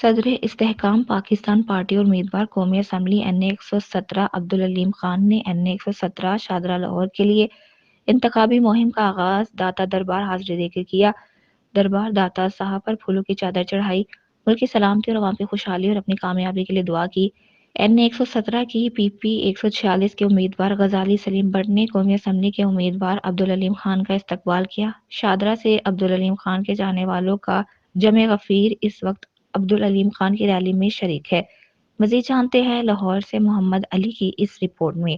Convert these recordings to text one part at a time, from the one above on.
सदर इस्तेहकाम पाकिस्तान पार्टी और उम्मीदवार कौमी असम्बली NA 117 अब्दुल अलीम खान ने NA 117 शाहदरा लाहौर के लिए इंतखाबी मुहिम का आगाज दाता दरबार हाजिरी देकर किया। दरबार दाता साहब पर फूलों की चादर चढ़ाई, मुल्क की सलामती और अवाम की खुशहाली और अपनी कामयाबी के लिए दुआ की। NA 117 की PP 146 के उम्मीदवार गजाली सलीम बट ने कौमी असम्बली के उम्मीदवार अब्दुल अलीम खान का इस्तकबाल किया। शाहदरा से अब्दुल अलीम खान के चाहने वालों का जमे गफीर इस वक्त अब्दुल अलीम खान की रैली में शरीक है। मजीद जानते हैं लाहौर से मोहम्मद अली की इस रिपोर्ट में।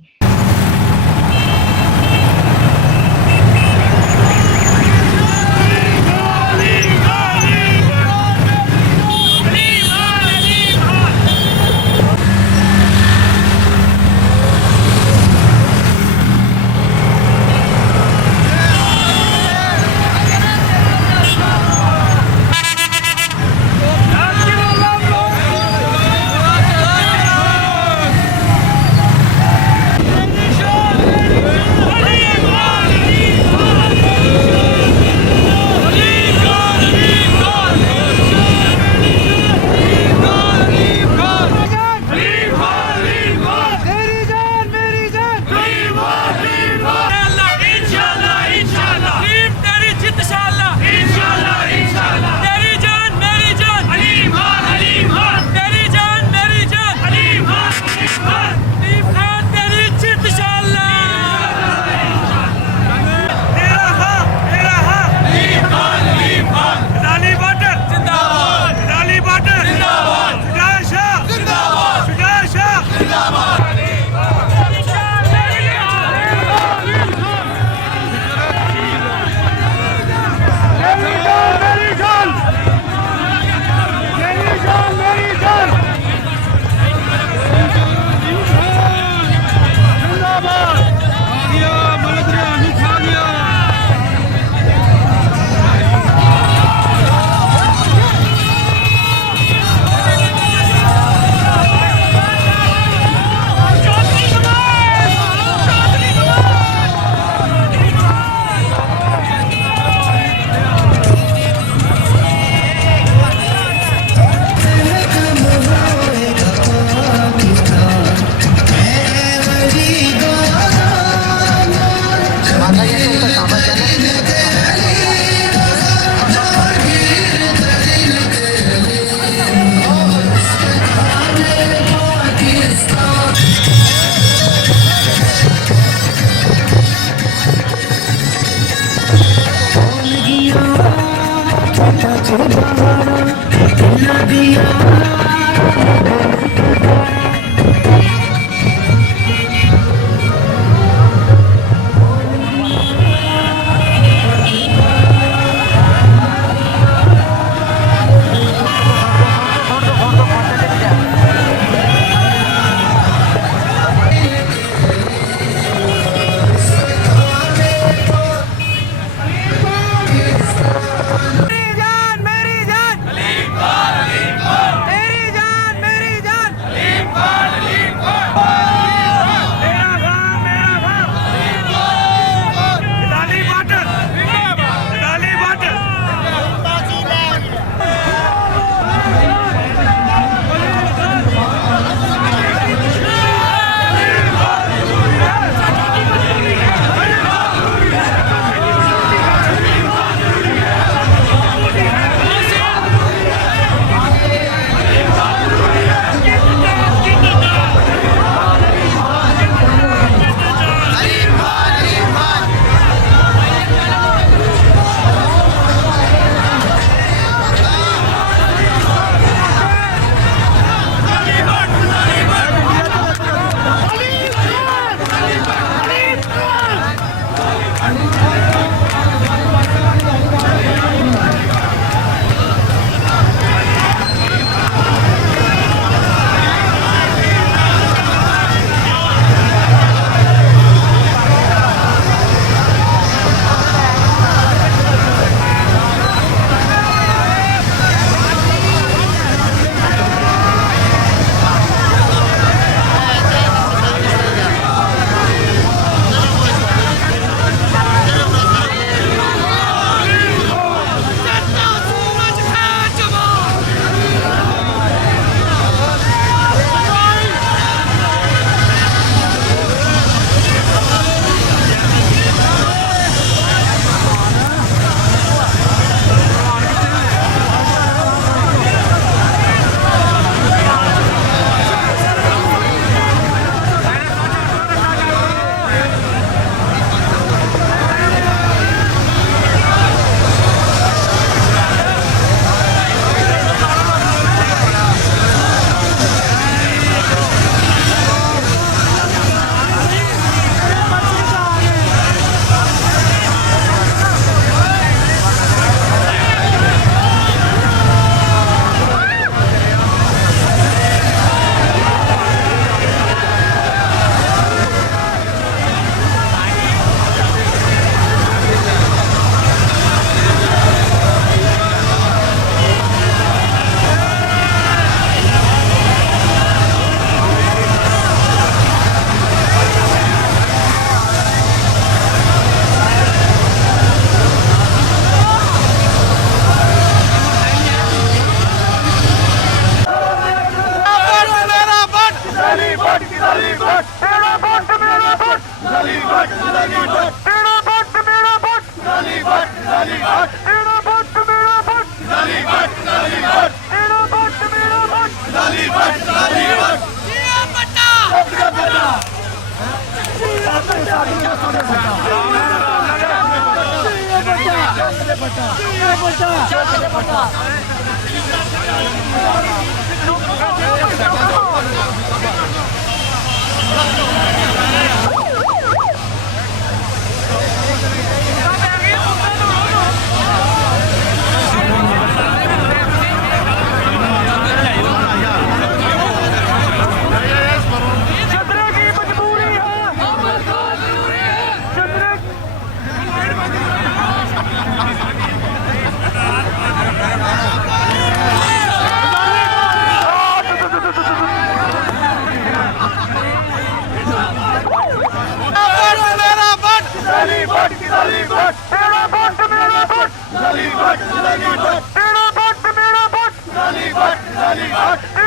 मेरा वोट